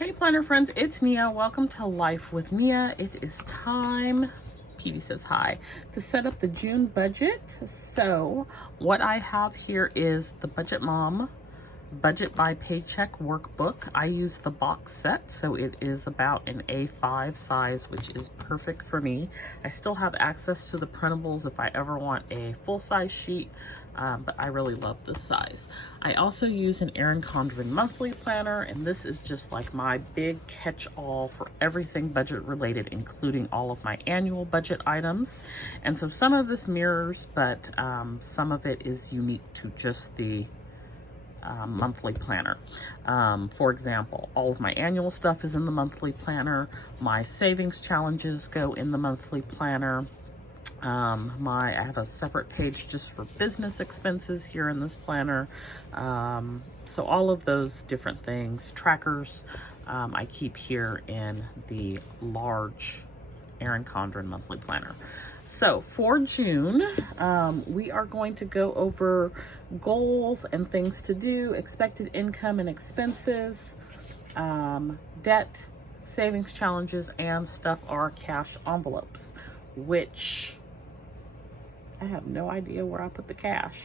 Hey planner friends, it's Nia. Welcome to Life with Nia. It is time, Petey says hi, to set up the June budget. So what I have here is the Budget Mom Budget by Paycheck Workbook. I use the box set, so it is about an A5 size, which is perfect for me. I still have access to the printables if I ever want a full-size sheet, but I really love this size. I also use an Erin Condren monthly planner, and this is just like my big catch-all for everything budget related, including all of my annual budget items. And so some of this mirrors, but some of it is unique to just the monthly planner. For example, all of my annual stuff is in the monthly planner. My savings challenges go in the monthly planner. I have a separate page just for business expenses here in this planner. So all of those different things, trackers, I keep here in the large Erin Condren monthly planner. So for June, we are going to go over goals and things to do, expected income and expenses, debt, savings challenges, and stuff are cash envelopes, which I have no idea where I put the cash.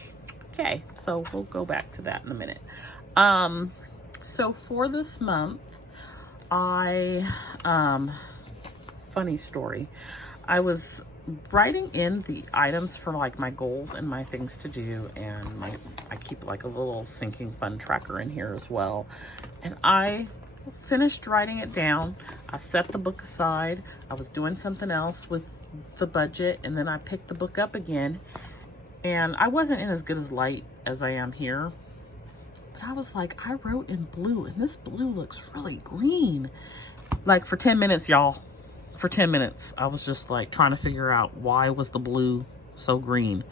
Okay, so we'll go back to that in a minute. So for this month, funny story, I was writing in the items for like my goals and my things to do, and I keep like a little sinking fund tracker in here as well. And I finished writing it down. I set the book aside. I was doing something else with the budget, and then I picked the book up again, and I wasn't in as good as light as I am here, but I was like, I wrote in blue, and this blue looks really green. Like for 10 minutes, y'all. For 10 minutes, I was just like trying to figure out why was the blue so green.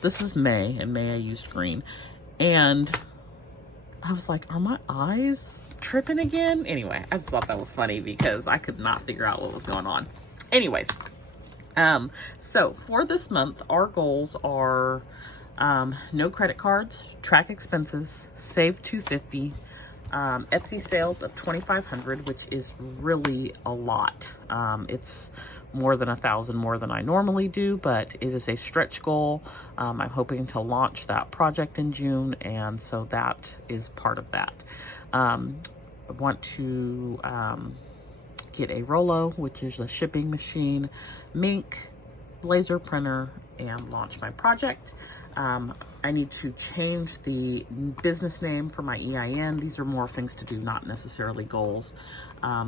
This is May, and May I used green. And I was like, are my eyes tripping again? Anyway, I just thought that was funny because I could not figure out what was going on. Anyways, so for this month, our goals are no credit cards, track expenses, save $250, Etsy sales of $2,500, which is really a lot. It's more than 1,000 more than I normally do, but it is a stretch goal. I'm hoping to launch that project in June, and so that is part of that. I want to get a Rollo, which is a shipping machine, Mink, laser printer, and launch my project. I need to change the business name for my EIN. These are more things to do, not necessarily goals.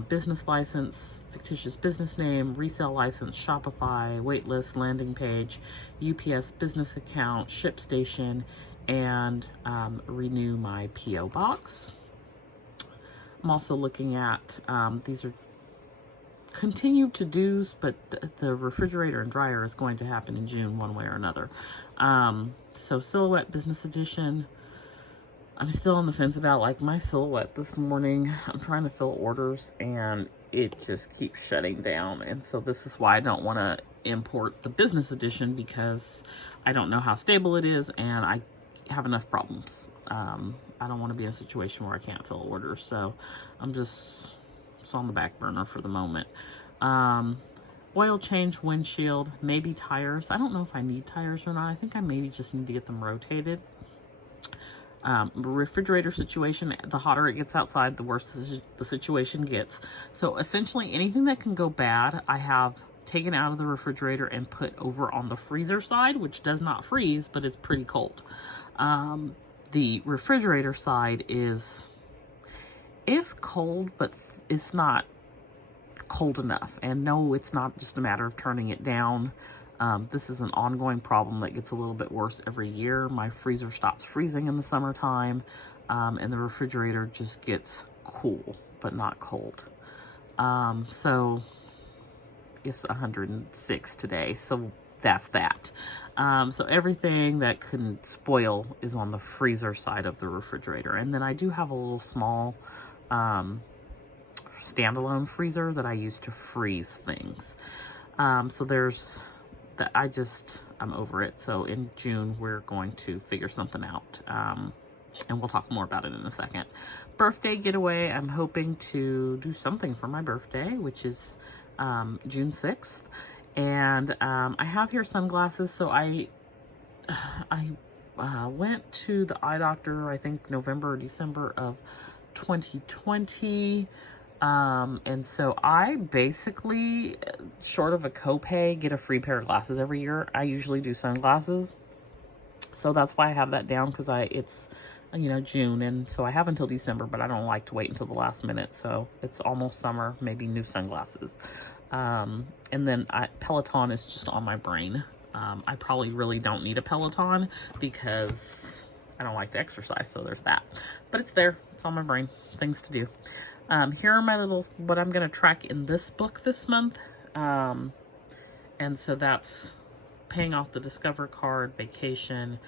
Business license, fictitious business name, resale license, Shopify, waitlist, landing page, UPS business account, ship station, and renew my PO box. I'm also looking at, these are continued to-dos, but the refrigerator and dryer is going to happen in June one way or another. So Silhouette Business Edition, I'm still on the fence about like my Silhouette this morning. I'm trying to fill orders and it just keeps shutting down, and so this is why I don't want to import the Business Edition, because I don't know how stable it is and I have enough problems. I don't want to be in a situation where I can't fill orders, so I'm just on the back burner for the moment. Oil change, windshield, maybe tires. I don't know if I need tires or not. I think I maybe just need to get them rotated. Refrigerator situation, the hotter it gets outside, the worse the situation gets. So essentially anything that can go bad, I have taken out of the refrigerator and put over on the freezer side, which does not freeze, but it's pretty cold. The refrigerator side is cold, but it's not cold enough. And no, it's not just a matter of turning it down. This is an ongoing problem that gets a little bit worse every year. My freezer stops freezing in the summertime, and the refrigerator just gets cool, but not cold. So it's 106 today, so that's that. So everything that can spoil is on the freezer side of the refrigerator. And then I do have a little small standalone freezer that I use to freeze things. So there's that. I'm over it. So in June, we're going to figure something out. and we'll talk more about it in a second. Birthday getaway, I'm hoping to do something for my birthday, which is June 6th. And I have here sunglasses, so I went to the eye doctor, I think November or December of 2020. And so I basically, short of a copay, get a free pair of glasses every year. I usually do sunglasses. So that's why I have that down, because it's, you know, June, and so I have until December, but I don't like to wait until the last minute. So it's almost summer, maybe new sunglasses. And then Peloton is just on my brain. I probably really don't need a Peloton because I don't like to exercise, so there's that. But it's there. It's on my brain. Things to do. Here are my little, what I'm going to track in this book this month. And so that's paying off the Discover card, vacation,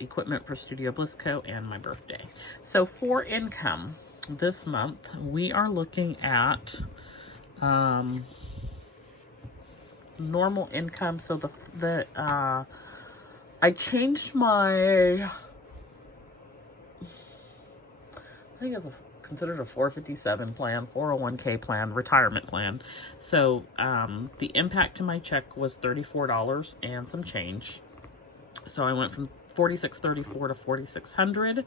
equipment for Studio Bliss Co, and my birthday. So for income this month, we are looking at normal income. So I changed my, I think it's considered a 457 plan, 401k plan, retirement plan. So the impact to my check was $34 and some change. So I went from $46.34 to $4,600.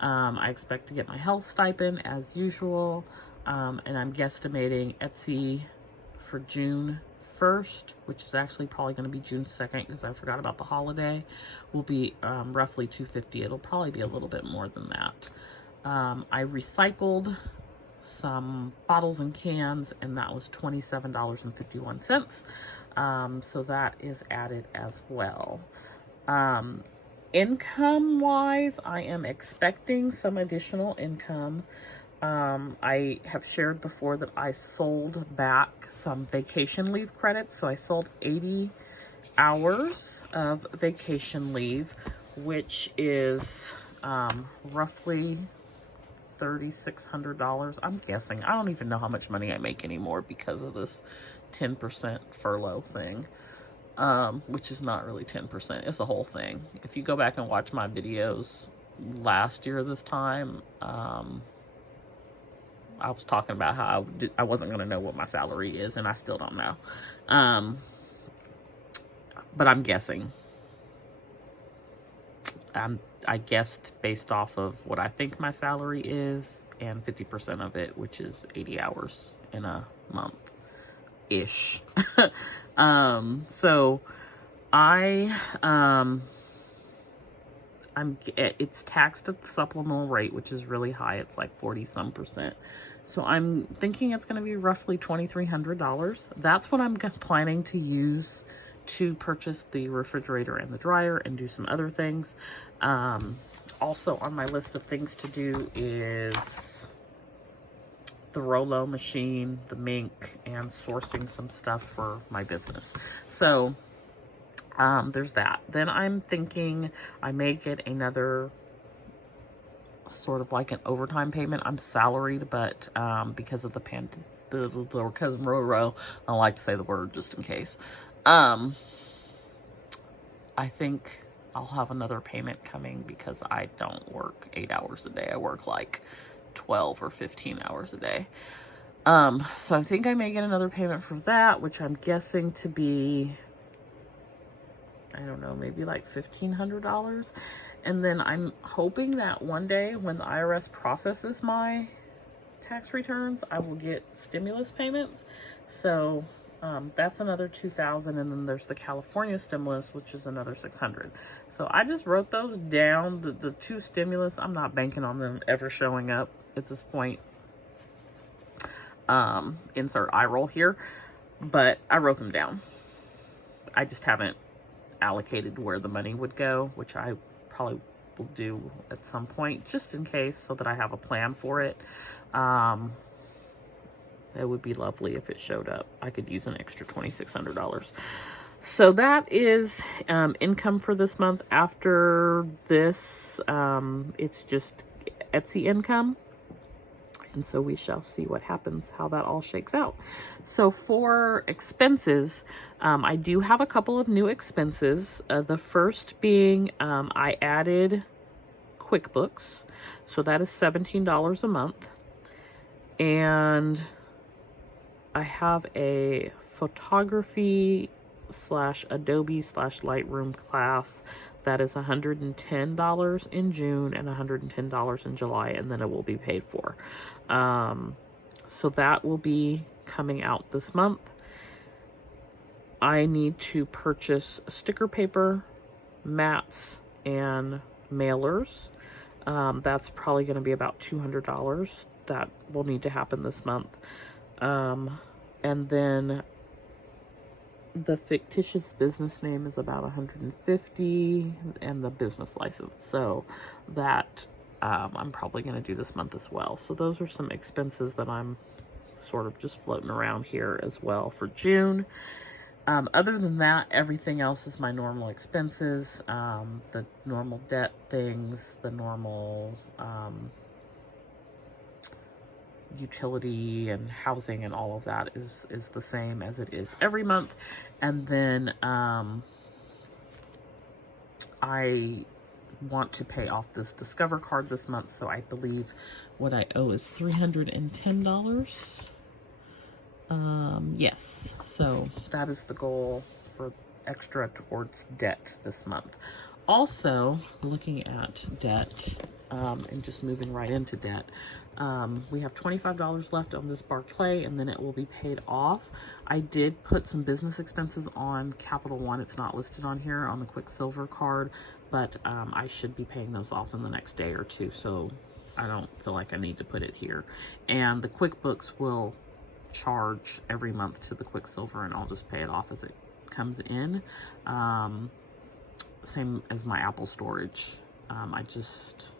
I expect to get my health stipend as usual, and I'm guesstimating Etsy for June 1st, which is actually probably going to be June 2nd because I forgot about the holiday, will be roughly $250. It'll probably be a little bit more than that. I recycled some bottles and cans, and that was $27.51. So that is added as well. Income wise, I am expecting some additional income. I have shared before that I sold back some vacation leave credits. So I sold 80 hours of vacation leave, which is roughly $3,600. I'm guessing. I don't even know how much money I make anymore because of this 10% furlough thing. Which is not really 10%. It's a whole thing. If you go back and watch my videos last year this time, I was talking about how I wasn't going to know what my salary is, and I still don't know. But I'm guessing. I guessed based off of what I think my salary is, and 50% of it, which is 80 hours in a month-ish. So it's taxed at the supplemental rate, which is really high. It's like 40-some%. So I'm thinking it's going to be roughly $2,300. That's what I'm planning to use to purchase the refrigerator and the dryer and do some other things. Also on my list of things to do is the Rolo machine, the mink, and sourcing some stuff for my business. So there's that. Then I'm thinking I may get another sort of like an overtime payment. I'm salaried, but because of the little cousin Roro, I don't like to say the word just in case. I think I'll have another payment coming because I don't work 8 hours a day. I work like 12 or 15 hours a day. So I think I may get another payment for that, which I'm guessing to be, I don't know, maybe like $1,500. And then I'm hoping that one day when the IRS processes my tax returns, I will get stimulus payments. So that's another $2,000, and then there's the California stimulus, which is another $600. So I just wrote those down. The two stimulus, I'm not banking on them ever showing up at this point. Insert eye roll here, but I wrote them down. I just haven't allocated where the money would go, which I probably will do at some point, just in case, so that I have a plan for it. It would be lovely if it showed up. I could use an extra $2,600. So that is income for this month. After this, it's just Etsy income. And so we shall see what happens, how that all shakes out. So for expenses, I do have a couple of new expenses. The first being I added QuickBooks. So that is $17 a month. And I have a photography / Adobe / Lightroom class that is $110 in June and $110 in July, and then it will be paid for. So that will be coming out this month. I need to purchase sticker paper, mats, and mailers. That's probably going to be about $200. That will need to happen this month. And then the fictitious business name is about $150, and the business license. So that I'm probably going to do this month as well. So those are some expenses that I'm sort of just floating around here as well for June. Other than that, everything else is my normal expenses, the normal debt things, the normal utility and housing and all of that is the same as it is every month. And then I want to pay off this Discover card this month, so I believe what I owe is $310. Yes, so that is the goal for extra towards debt this month. Also, looking at debt, and just moving right into debt, we have $25 left on this Barclay, and then it will be paid off. I did put some business expenses on Capital One. It's not listed on here on the Quicksilver card, but I should be paying those off in the next day or two, so I don't feel like I need to put it here. And the QuickBooks will charge every month to the Quicksilver, and I'll just pay it off as it comes in. Same as my Apple storage. I just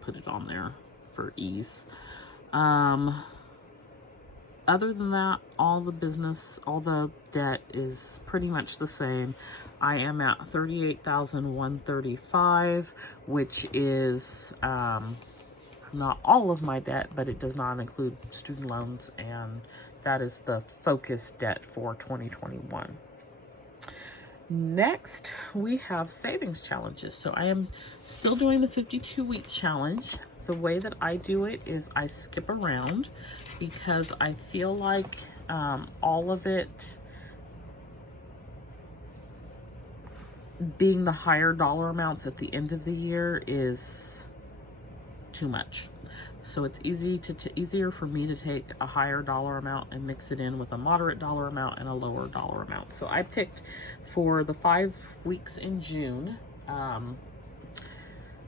put it on there for ease. Other than that, all the debt is pretty much the same. I am at $38,135, which is not all of my debt, but it does not include student loans, and that is the focus debt for 2021. Next, we have savings challenges. So I am still doing the 52-week challenge. The way that I do it is I skip around, because I feel like all of it being the higher dollar amounts at the end of the year is too much. So it's easier for me to take a higher dollar amount and mix it in with a moderate dollar amount and a lower dollar amount. So I picked for the 5 weeks in June,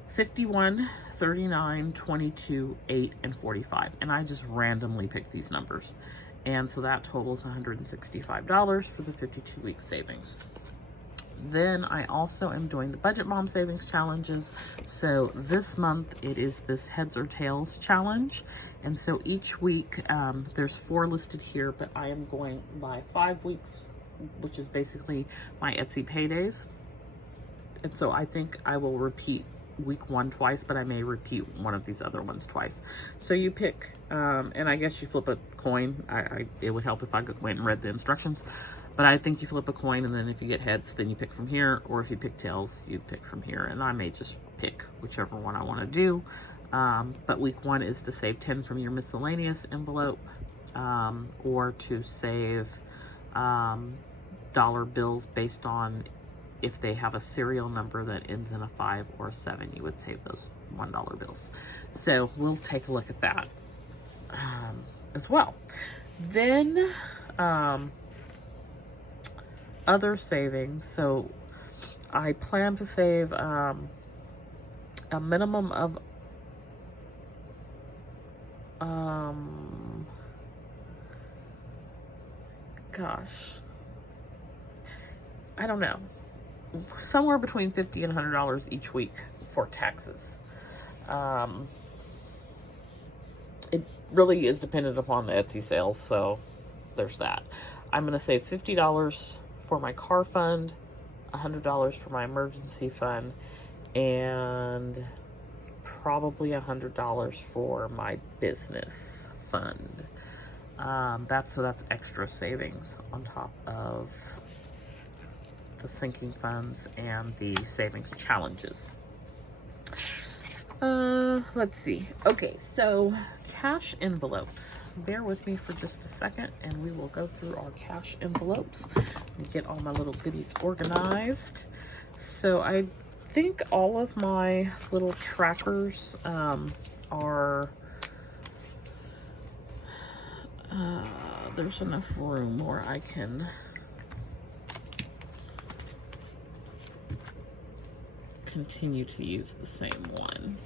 51, 39, 22, 8, and 45. And I just randomly picked these numbers. And so that totals $165 for the 52-week savings. Then I also am doing the Budget Mom Savings Challenges. So this month it is this Heads or Tails challenge. And so each week, there's 4 listed here, but I am going by 5 weeks, which is basically my Etsy paydays. And so I think I will repeat week 1 twice, but I may repeat one of these other ones twice. So you pick, and I guess you flip a coin. It would help if I went and read the instructions. But I think you flip a coin, and then if you get heads, then you pick from here. Or if you pick tails, you pick from here. And I may just pick whichever one I want to do. But week 1 is to save 10 from your miscellaneous envelope, or to save dollar bills based on if they have a serial number that ends in a 5 or a 7. You would save those $1 bills. So we'll take a look at that as well. Then other savings. So I plan to save a minimum of I don't know, somewhere between $50 and $100 each week for taxes. It really is dependent upon the Etsy sales, so there's that. I'm going to save $50 for my car fund, $100 for my emergency fund, and probably $100 for my business fund. That's extra savings on top of the sinking funds and the savings challenges. Let's see. Okay, so cash envelopes. Bear with me for just a second and we will go through our cash envelopes and get all my little goodies organized. So I think all of my little trackers are, there's enough room where I can continue to use the same one.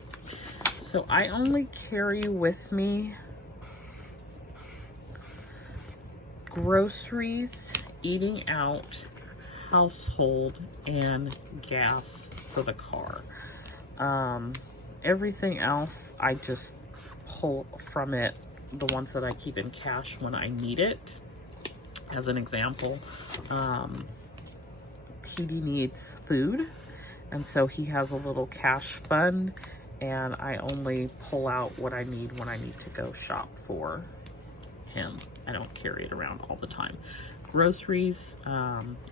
So I only carry with me groceries, eating out, household, and gas for the car. Everything else, I just pull from it the ones that I keep in cash when I need it. As an example, PD needs food, and so he has a little cash fund, and I only pull out what I need when I need to go shop for him. I don't carry it around all the time. Groceries,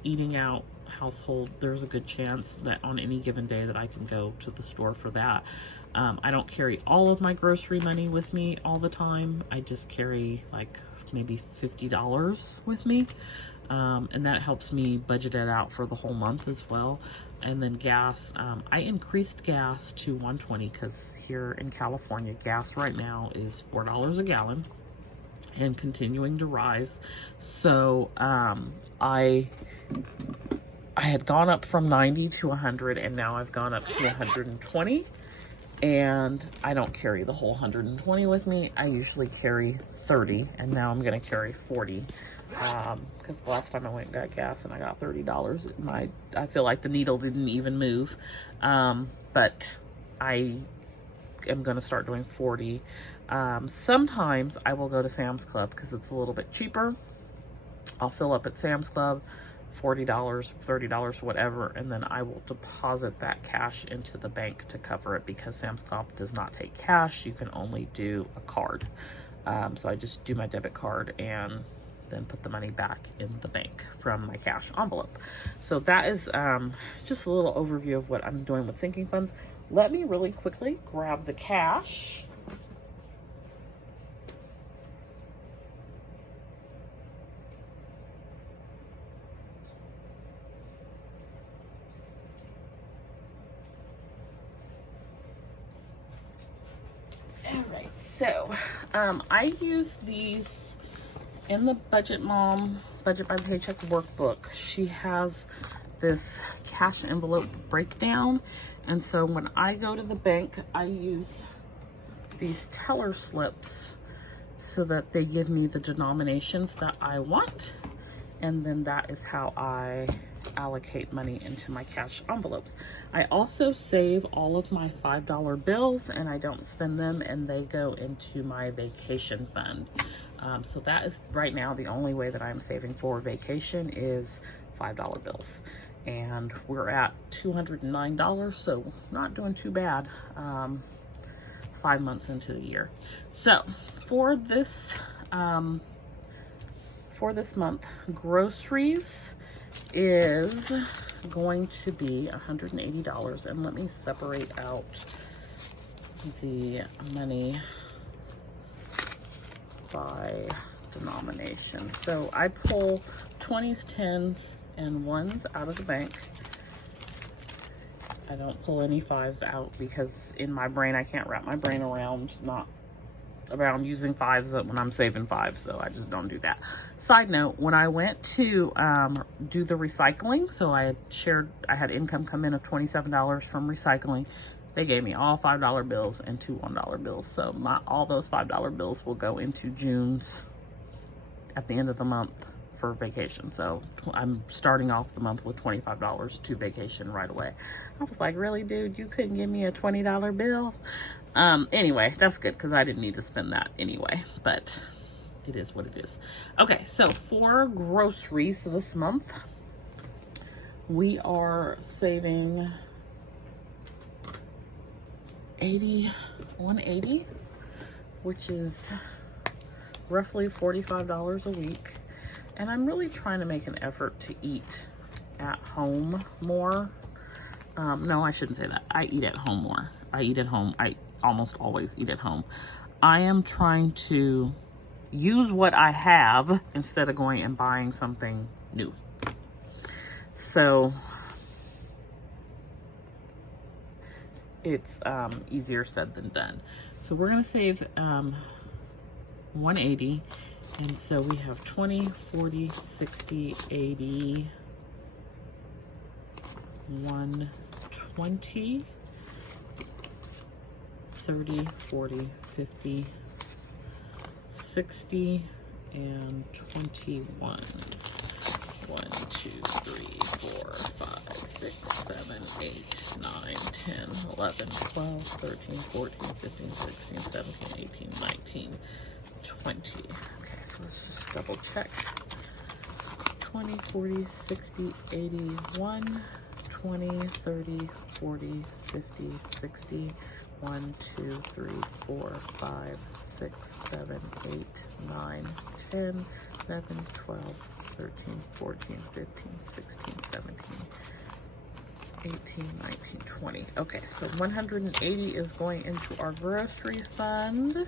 eating out, household, there's a good chance that on any given day that I can go to the store for that. I don't carry all of my grocery money with me all the time. I just carry like maybe $50 with me. And that helps me budget it out for the whole month as well. And then gas, I increased gas to $1.20 because here in California, gas right now is $4 a gallon and continuing to rise. So I had gone up from 90 to 100, and now I've gone up to 120, and I don't carry the whole 120 with me. I usually carry 30, and now I'm gonna carry 40 because the last time I went and got gas and I got $30, I feel like the needle didn't even move. But I am gonna start doing 40. Sometimes I will go to Sam's Club because it's a little bit cheaper. I'll fill up at Sam's Club, $40, $30, whatever, and then I will deposit that cash into the bank to cover it because Sam's Club does not take cash. You can only do a card. So I just do my debit card and then put the money back in the bank from my cash envelope. So that is just a little overview of what I'm doing with sinking funds. Let me really quickly grab the cash. All right, so I use these in the Budget Mom, Budget by the Paycheck workbook. She has this cash envelope breakdown. And so when I go to the bank, I use these teller slips so that they give me the denominations that I want. And then that is how I allocate money into my cash envelopes. I also save all of my $5 bills and I don't spend them, and they go into my vacation fund. So that is right now the only way that I'm saving for vacation is $5 bills. And we're at $209, so not doing too bad 5 months into the year. So for this month, groceries is going to be $180. And let me separate out the money by denomination. So I pull 20s, 10s, and 1s out of the bank. I don't pull any 5s out because in my brain, I can't wrap my brain around using 5s when I'm saving 5s, so I just don't do that. Side note, when I went to do the recycling, so I had income come in of $27 from recycling. They gave me all $5 bills and 2 $1 bills. So all those $5 bills will go into June's at the end of the month for vacation. So I'm starting off the month with $25 to vacation right away. I was like, really, dude, you couldn't give me a $20 bill? Anyway, that's good because I didn't need to spend that anyway, but it is what it is. Okay, so for groceries this month, we are saving $180, which is roughly $45 a week. And I'm really trying to make an effort to eat at home more. No, I shouldn't say that. I eat at home more. I eat at home. I almost always eat at home. I am trying to use what I have instead of going and buying something new. So it's easier said than done. So we're going to save 180. And so we have 20, 40, 60, 80, 120, 30, 40, 50, 60, and 21. 1, 2, 3, 4, 5, 6, 7, 8, 9, 10, 11, 12, 13, 14, 15, 16, 17, 18, 19, 20. Okay, so let's just double check. 20, 40, 60, 80, 1, 20, 30, 40, 50, 60, 1, 2, 3, 4, 5, 6, 7, 8, 9, 10, 11, 12, 13, 14, 15, 16, 17, 18, 19, 20. Okay, so 180 is going into our grocery fund.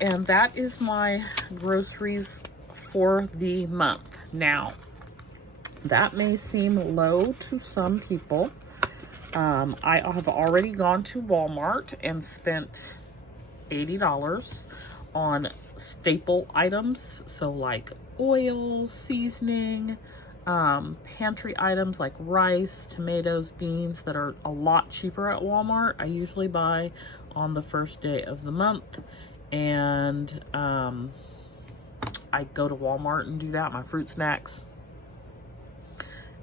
And that is my groceries for the month. Now, that may seem low to some people. I have already gone to Walmart and spent $80 on staple items. So like oil, seasoning, pantry items like rice, tomatoes, beans that are a lot cheaper at Walmart. I usually buy on the first day of the month. And I go to Walmart and do that, my fruit snacks.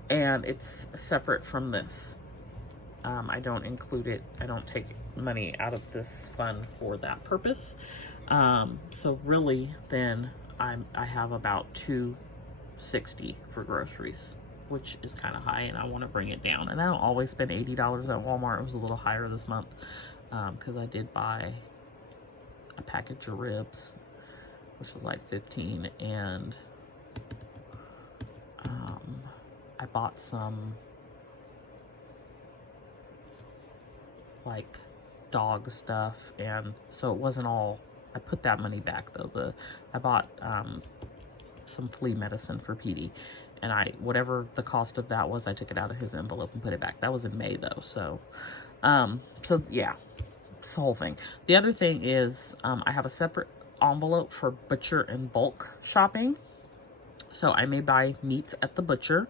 And it's separate from this. I don't include it. I don't take money out of this fund for that purpose. So really then I have about $260 for groceries, which is kind of high, and I want to bring it down. And I don't always spend $80 at Walmart. It was a little higher this month because I did buy a package of ribs, which was like 15, and I bought some like dog stuff, and so it wasn't all. I put that money back though. I bought some flea medicine for Petey, and whatever the cost of that was, I took it out of his envelope and put it back. That was in May though, so yeah, it's the whole thing. The other thing is I have a separate envelope for butcher and bulk shopping. So I may buy meats at the butcher,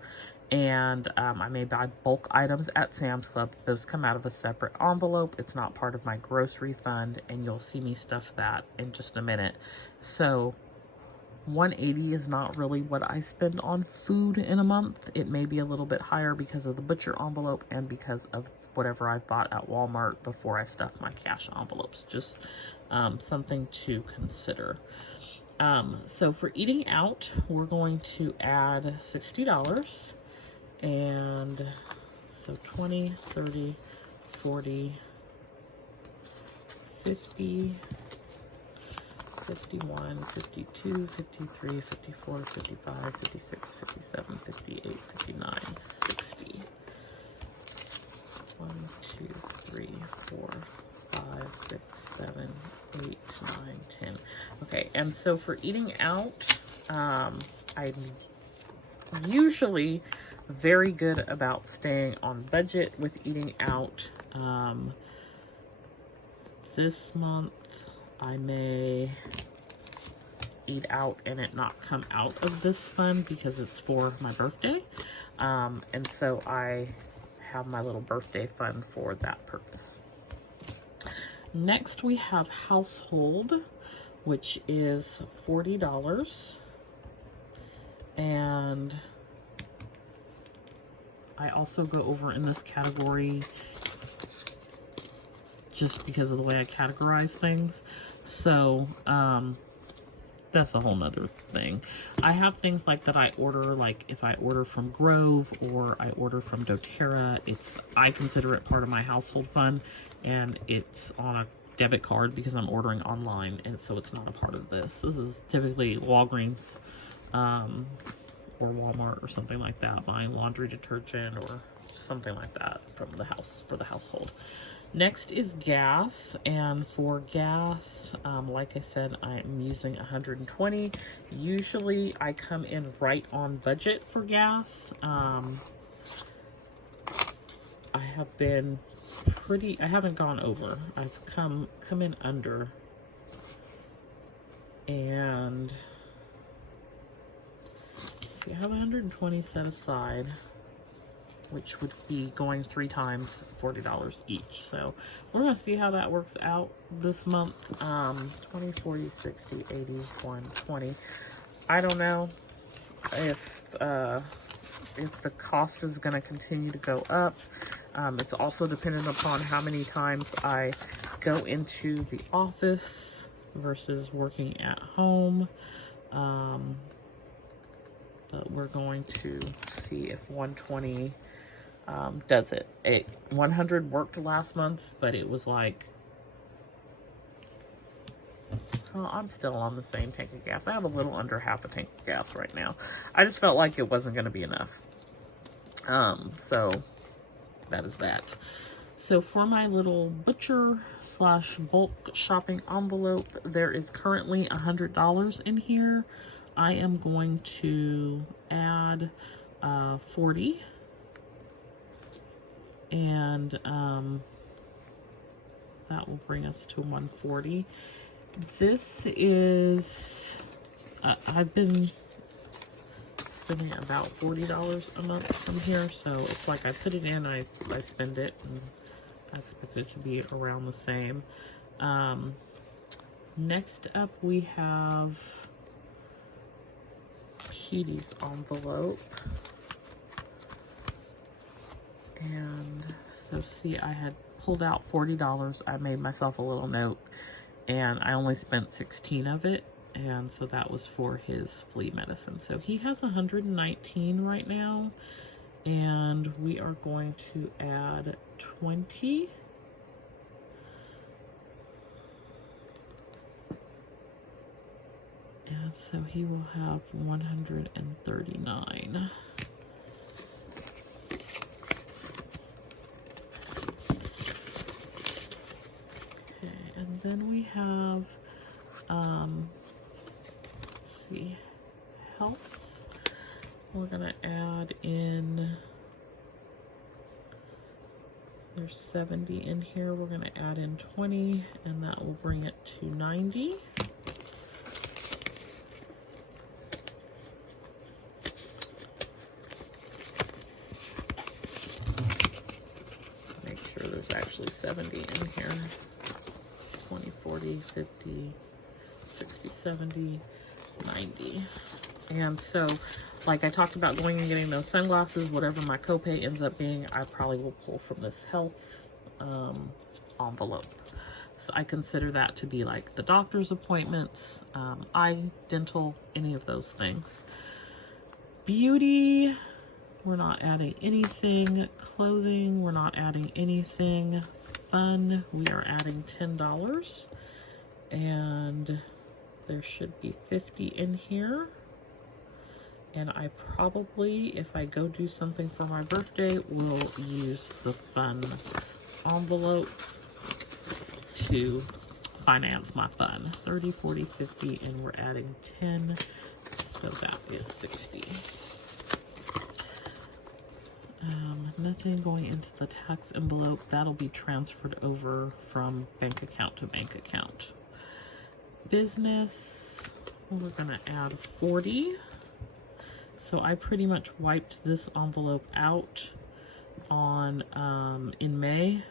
and I may buy bulk items at Sam's Club. Those come out of a separate envelope. It's not part of my grocery fund, and you'll see me stuff that in just a minute. So 180 is not really what I spend on food in a month. It may be a little bit higher because of the butcher envelope and because of whatever I bought at Walmart before I stuff my cash envelopes. Just something to consider. So for eating out, we're going to add $60. And so 20, 30, 40, 50, 51, 52, 53, 54, 55, 56, 57, 58, 59, 60. 1, 2, 3, 4, 5, 6, 7, 8, 9, 10. Okay, and so for eating out, I'm usually very good about staying on budget with eating out. This month I may eat out and it not come out of this fund because it's for my birthday. And so I have my little birthday fund for that purpose. Next we have household, which is $40. And I also go over in this category just because of the way I categorize things. So, that's a whole nother thing. I have things like that I order, like if I order from Grove or I order from doTERRA, I consider it part of my household fund, and it's on a debit card because I'm ordering online, and so it's not a part of this. This is typically Walgreens, or Walmart or something like that, buying laundry detergent or something like that from the house, for the household. Next is gas, and for gas, like I said, I'm using 120. Usually I come in right on budget for gas. I have been I haven't gone over. I've come in under. And see, I have 120 set aside, which would be going 3 times $40 each. So we're gonna see how that works out this month. 20, 40, 60, 80, 120. I don't know if the cost is gonna continue to go up. It's also dependent upon how many times I go into the office versus working at home. But we're going to see if 120 does it. 100 worked last month, but it was like, oh, I'm still on the same tank of gas. I have a little under half a tank of gas right now. I just felt like it wasn't going to be enough. So that is that. So for my little butcher / bulk shopping envelope, there is currently $100 in here. I am going to add 40, and that will bring us to 140. This is, I've been spending about $40 a month from here, so it's like I put it in, I spend it, and I expect it to be around the same. Next up we have Petey's envelope. And so see, I had pulled out $40. I made myself a little note, and I only spent 16 of it. And so that was for his flea medicine. So he has 119 right now, and we are going to add 20. And so he will have 139. Okay, and then we have, let's see, health. We're gonna add in, there's 70 in here. We're gonna add in 20, and that will bring it to 90. There's actually 70 in here. 20, 40, 50, 60, 70, 90. And so, like I talked about going and getting those sunglasses, whatever my copay ends up being, I probably will pull from this health envelope. So I consider that to be like the doctor's appointments, eye, dental, any of those things. Beauty, we're not adding anything. Clothing, we're not adding anything. Fun, we are adding $10. And there should be 50 in here. And I probably, if I go do something for my birthday, will use the fun envelope to finance my fun. 30, 40, 50, and we're adding 10. So that is 60. Nothing going into the tax envelope. That'll be transferred over from bank account to bank account. Business, we're gonna add 40. So I pretty much wiped this envelope out on in May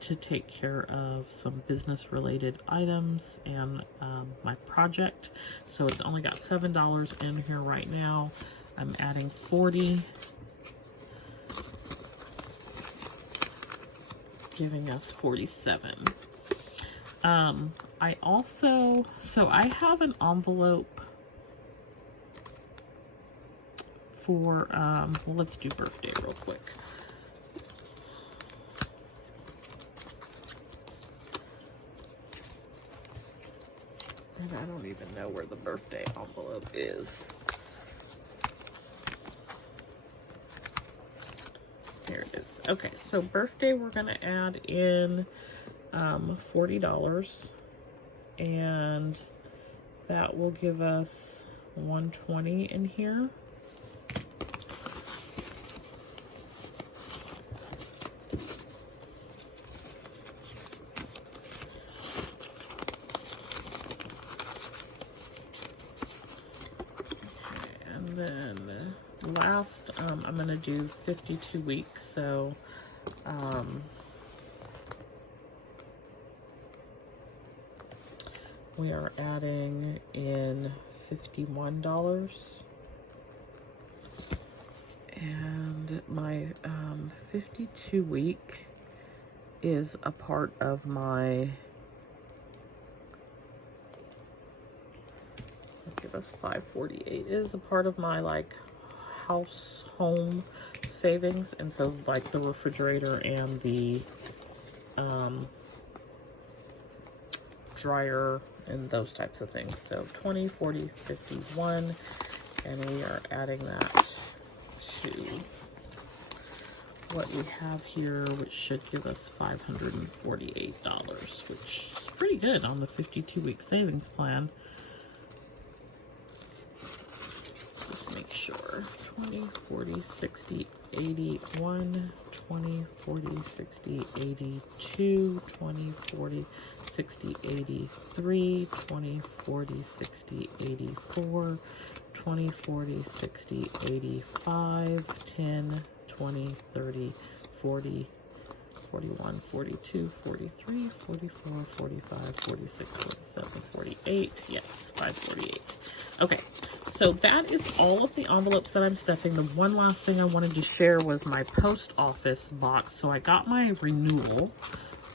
to take care of some business related items and my project. So it's only got $7 in here right now. I'm adding 40. Giving us 47. I also, so I have an envelope for, well, let's do birthday real quick. And I don't even know where the birthday envelope is. Okay, so birthday, we're gonna add in $40, and that will give us $120 in here. And then last, I'm gonna do 52 weeks, so we are adding in $51. And my 52 week is a part of my, give us 548, is a part of my like home savings. And so like the refrigerator and the dryer and those types of things. So 20, 40, 51, and we are adding that to what we have here, which should give us $548, which is pretty good on the 52-week savings plan. Just make sure. 20, 40, 60, 81, 20, 40, 60, 82, 20, 40, 60, 83, 20, 40, 60, 84, 20, 40, 60, 85, 10, 20, 30, 40, 41, 42, 43, 44, 45, 46, 47, 48. Yes, 548. Okay, so that is all of the envelopes that I'm stuffing. The one last thing I wanted to share was my post office box. So I got my renewal,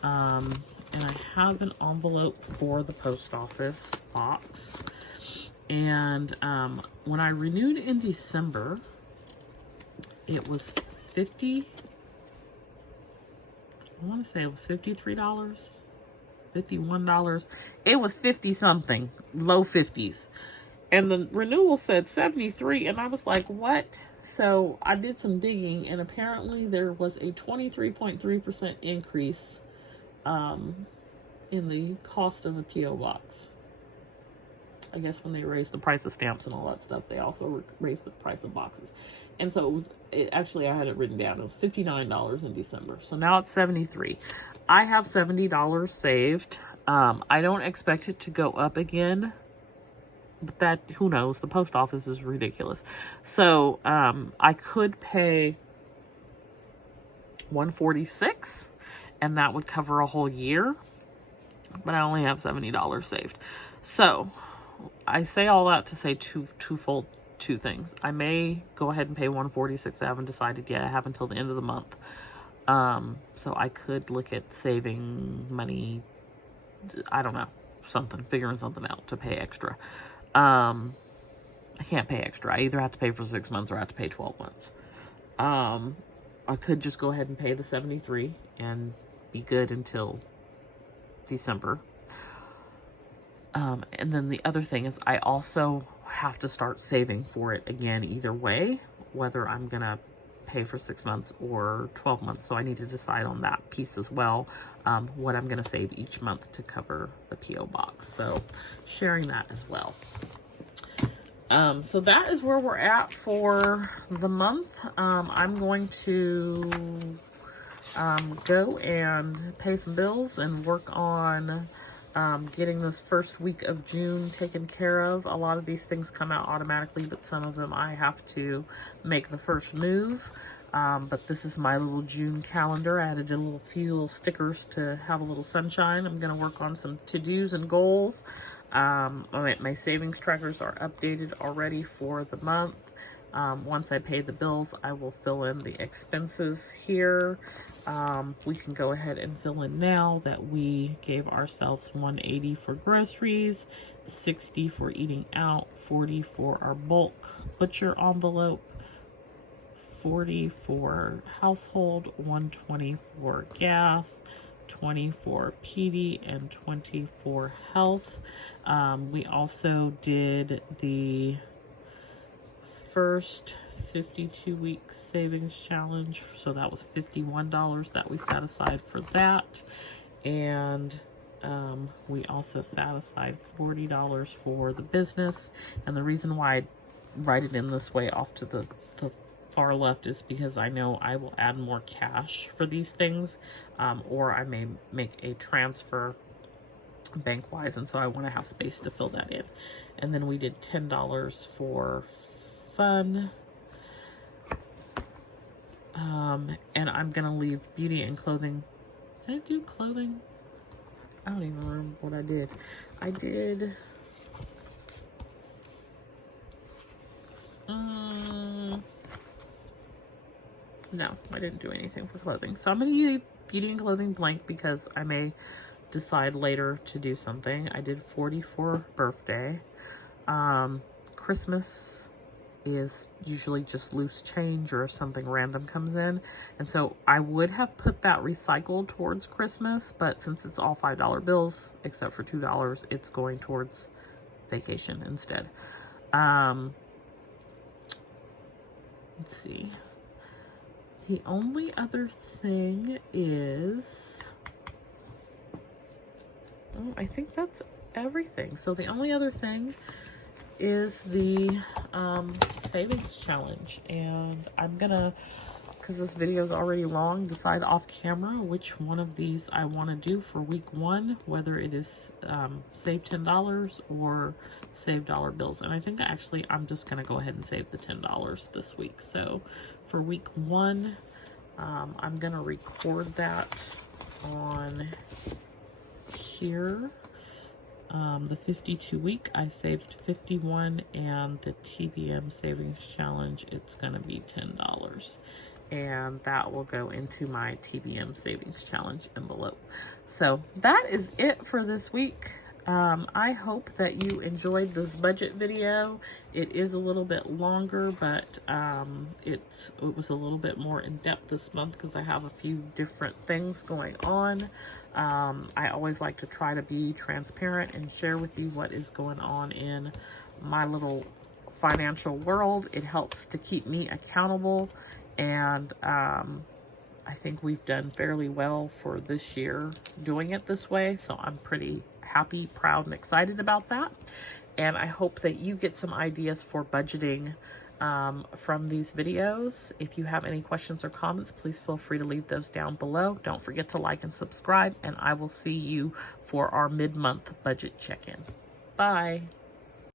and I have an envelope for the post office box. And when I renewed in December, it was I want to say it was $53, $51. It was 50 something, low 50s. And the renewal said 73, and I was like, what? So I did some digging, and apparently there was a 23.3% increase in the cost of a P.O. box. I guess when they raised the price of stamps and all that stuff, they also raised the price of boxes. And so actually, I had it written down. It was $59 in December. So now it's $73. I have $70 saved. I don't expect it to go up again. But that, who knows? The post office is ridiculous. So I could pay $146, and that would cover a whole year. But I only have $70 saved. So I say all that to say two things. I may go ahead and pay $146. I haven't decided yet. I have until the end of the month. So I could look at saving money. I don't know, figuring something out to pay extra. I can't pay extra. I either have to pay for 6 months or I have to pay 12 months. I could just go ahead and pay the $73 and be good until December. And then the other thing is I also have to start saving for it again either way, whether I'm going to pay for 6 months or 12 months. So I need to decide on that piece as well, what I'm going to save each month to cover the P.O. box. So sharing that as well. So that is where we're at for the month. I'm going to go and pay some bills and work on getting this first week of June taken care of. A lot of these things come out automatically, but some of them I have to make the first move. But this is my little June calendar. I added a few little stickers to have a little sunshine. I'm going to work on some to-dos and goals. My savings trackers are updated already for the month. Once I pay the bills, I will fill in the expenses here. We can go ahead and fill in now that we gave ourselves $180 for groceries, $60 for eating out, $40 for our bulk butcher envelope, $40 for household, $120 for gas, $20 for PD, and $20 for health. We also did the first 52-week savings challenge. So that was $51 that we set aside for that. And we also set aside $40 for the business. And the reason why I write it in this way off to the far left is because I know I will add more cash for these things, or I may make a transfer bank-wise, and so I want to have space to fill that in. And then we did $10 for fun, and I'm gonna leave beauty and clothing. Did I do clothing? I don't even remember what I did. I did no, I didn't do anything for clothing. So I'm going to use beauty and clothing blank because I may decide later to do something. I did 40 for birthday. Christmas is usually just loose change or if something random comes in. And so I would have put that recycled towards Christmas, but since it's all $5 bills, except for $2, it's going towards vacation instead. Let's see. The only other thing is, oh, I think that's everything. So the only other thing is the savings challenge. And I'm gonna, because this video is already long, decide off camera which one of these I want to do for week 1, whether it is save $10 or save dollar bills. And I think actually I'm just going to go ahead and save the $10 this week. So for week 1, I'm going to record that on here. The 52 week, I saved 51, and the TBM savings challenge, it's going to be $10. And that will go into my TBM savings challenge envelope. So that is it for this week. I hope that you enjoyed this budget video. It is a little bit longer, but it was a little bit more in depth this month because I have a few different things going on. I always like to try to be transparent and share with you what is going on in my little financial world. It helps to keep me accountable, and I think we've done fairly well for this year doing it this way, so I'm pretty happy, proud, and excited about that. And I hope that you get some ideas for budgeting from these videos. If you have any questions or comments, please feel free to leave those down below. Don't forget to like and subscribe, and I will see you for our mid-month budget check-in. Bye.